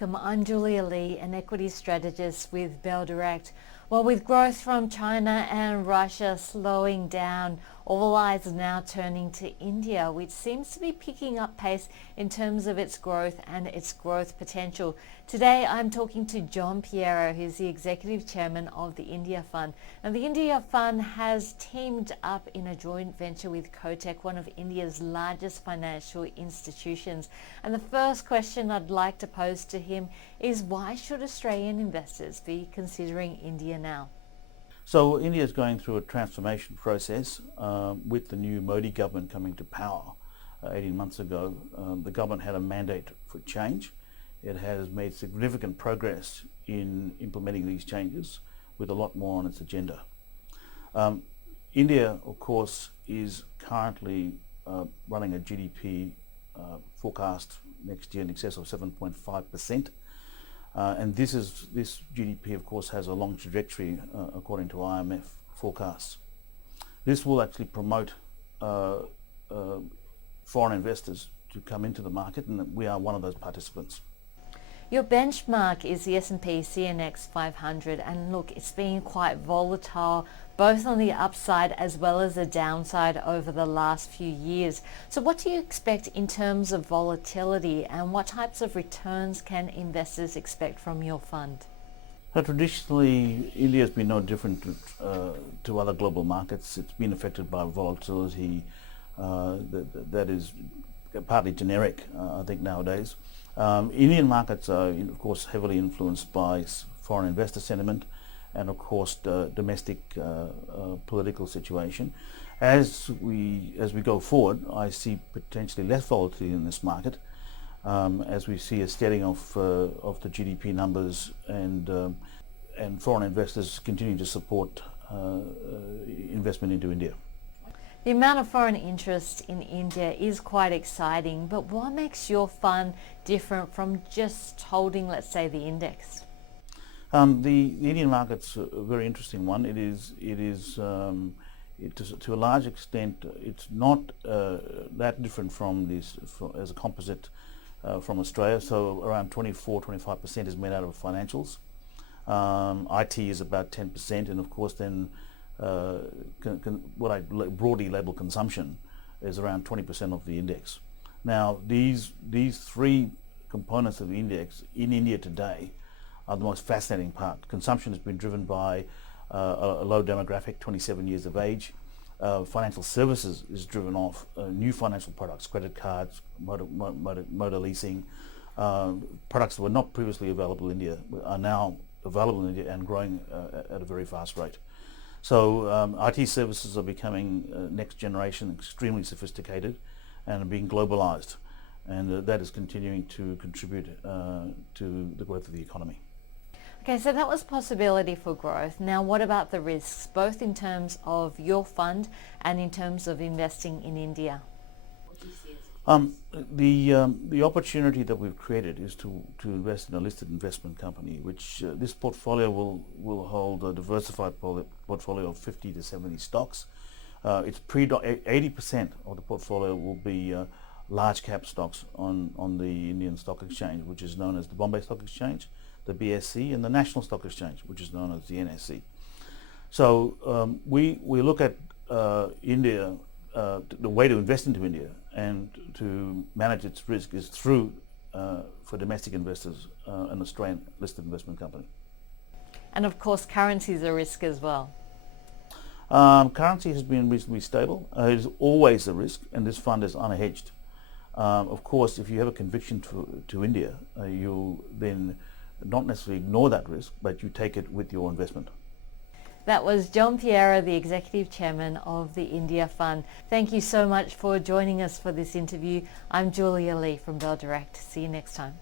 welcome. I'm Julia Lee, an equity strategist with Bell Direct. Well, with growth from China and Russia slowing down, all eyes are now turning to India, which seems to be picking up pace in terms of its growth and its growth potential. Today, I'm talking to John Pereira, who's the executive chairman of the India Fund. And the India Fund has teamed up in a joint venture with Kotak, one of India's largest financial institutions. And the first question I'd like to pose to him is, why should Australian investors be considering India now? So India is going through a transformation process with the new Modi government coming to power 18 months ago. The government had a mandate for change. It has made significant progress in implementing these changes with a lot more on its agenda. India, of course, is currently running a GDP forecast next year in excess of 7.5%. And this GDP, of course, has a long trajectory according to IMF forecasts. This will actually promote foreign investors to come into the market, and we are one of those participants. Your benchmark is the S&P CNX 500, and look, it's been quite volatile, both on the upside as well as the downside over the last few years. So what do you expect in terms of volatility, and what types of returns can investors expect from your fund? Traditionally, India has been no different to other global markets. It's been affected by volatility that is partly generic, I think, nowadays. Indian markets are, of course, heavily influenced by foreign investor sentiment and, of course, the domestic political situation. As we go forward, I see potentially less volatility in this market as we see a steadying of the GDP numbers and foreign investors continue to support investment into India. The amount of foreign interest in India is quite exciting, but what makes your fund different from just holding, let's say, the index? The Indian market's a very interesting one. It is to a large extent, it's not that different as a composite from Australia. So around 24-25% is made out of financials. IT is about 10%, and of course then what I broadly label consumption is around 20% of the index. Now these three components of the index in India today are the most fascinating part. Consumption has been driven by a low demographic, 27 years of age. Financial services is driven off new financial products, credit cards, motor leasing, products that were not previously available in India are now available in India and growing at a very fast rate. So IT services are becoming next generation, extremely sophisticated, and are being globalized, and that is continuing to contribute to the growth of the economy. Okay, so that was possibility for growth. Now what about the risks, both in terms of your fund and in terms of investing in India? What do you see as the opportunity that we've created is to invest in a listed investment company, which this portfolio will hold a diversified portfolio of 50 to 70 stocks. It's 80% of the portfolio will be large cap stocks on the Indian Stock Exchange, which is known as the Bombay Stock Exchange, the BSE, and the National Stock Exchange, which is known as the NSE. So we look at India, the way to invest into India and to manage its risk is through, for domestic investors, an Australian listed investment company. And of course, currency is a risk as well. Currency has been reasonably stable. It is always a risk, and this fund is unhedged. Of course, if you have a conviction to India, you'll then not necessarily ignore that risk, but you take it with your investment. That was John Pereira, the Executive Chairman of the India Fund. Thank you so much for joining us for this interview. I'm Julia Lee from Bell Direct. See you next time.